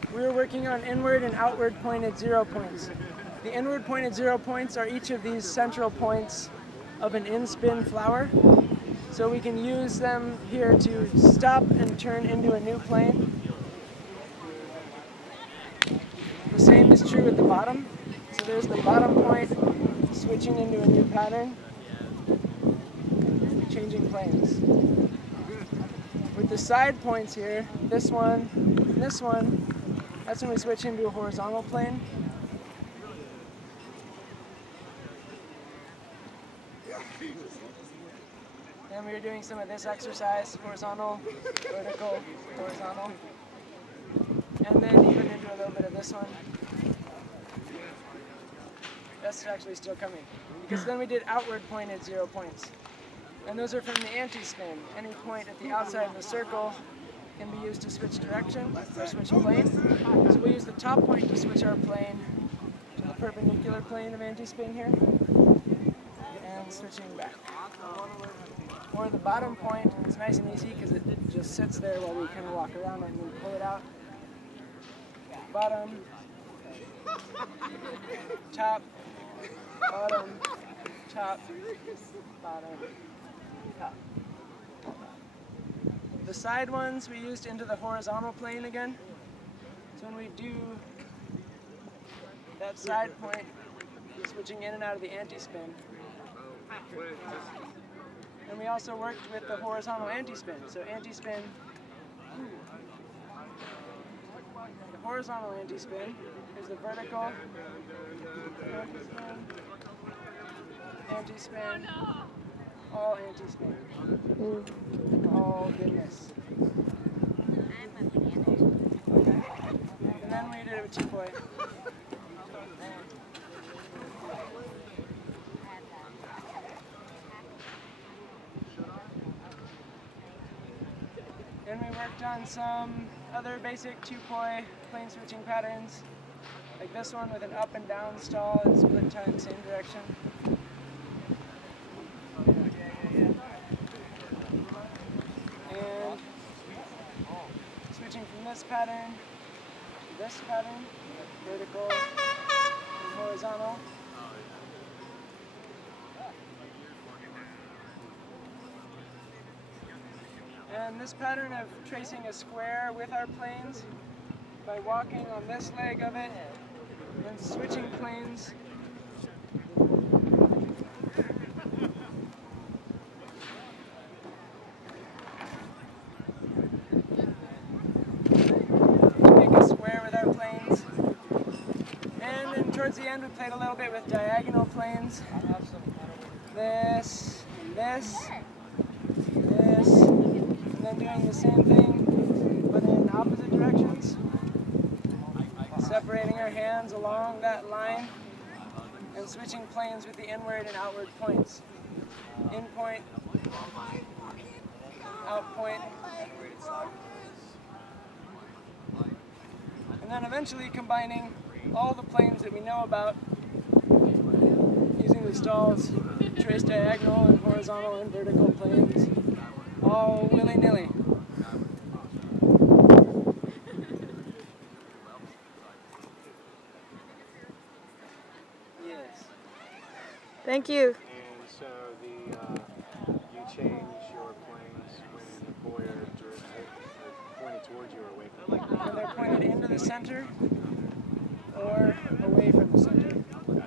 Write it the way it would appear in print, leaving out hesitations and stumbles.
we were working on inward and outward pointed 0 points. The inward pointed 0 points are each of these central points of an in-spin flower. So we can use them here to stop and turn into a new plane. The same is true with the bottom. So there's the bottom point switching into a new pattern, changing planes. With the side points here, this one and this one, that's when we switch into a horizontal plane. And we were doing some of this exercise, horizontal, vertical, horizontal. And then even into a little bit of this one. That's actually still coming. Because then we did outward pointed 0 points. And those are from the anti-spin. Any point at the outside of the circle can be used to switch direction or switch plane. So we use the top point to switch our plane to the perpendicular plane of anti-spin here. And switching back. Or the bottom point is nice and easy because it just sits there while we kind of walk around it and then pull it out. Bottom, top, bottom, top, bottom, top. The side ones we used into the horizontal plane again. So when we do that side point, switching in and out of the anti-spin. And we also worked with the horizontal anti-spin. So anti-spin, the horizontal anti-spin is the vertical anti-spin, all anti-spin. Oh goodness. And then we did it with Poi. Then we worked on some other basic Poi plane switching patterns, like this one with an up and down stall and split time same direction. And switching from this pattern to this pattern, vertical and horizontal. And this pattern of tracing a square with our planes by walking on this leg of it and switching planes. Make a square with our planes. And then towards the end we played a little bit with diagonal planes. This, and this, this. And then doing the same thing, but in opposite directions. Separating our hands along that line and switching planes with the inward and outward points. In point, out point. And then eventually combining all the planes that we know about using the stalls, trace diagonal and horizontal and vertical planes. All willy-nilly. Yes. Thank you. And so you change your planes when the Poi are pointed towards you or away from you. When they're pointed into the center or away from the center.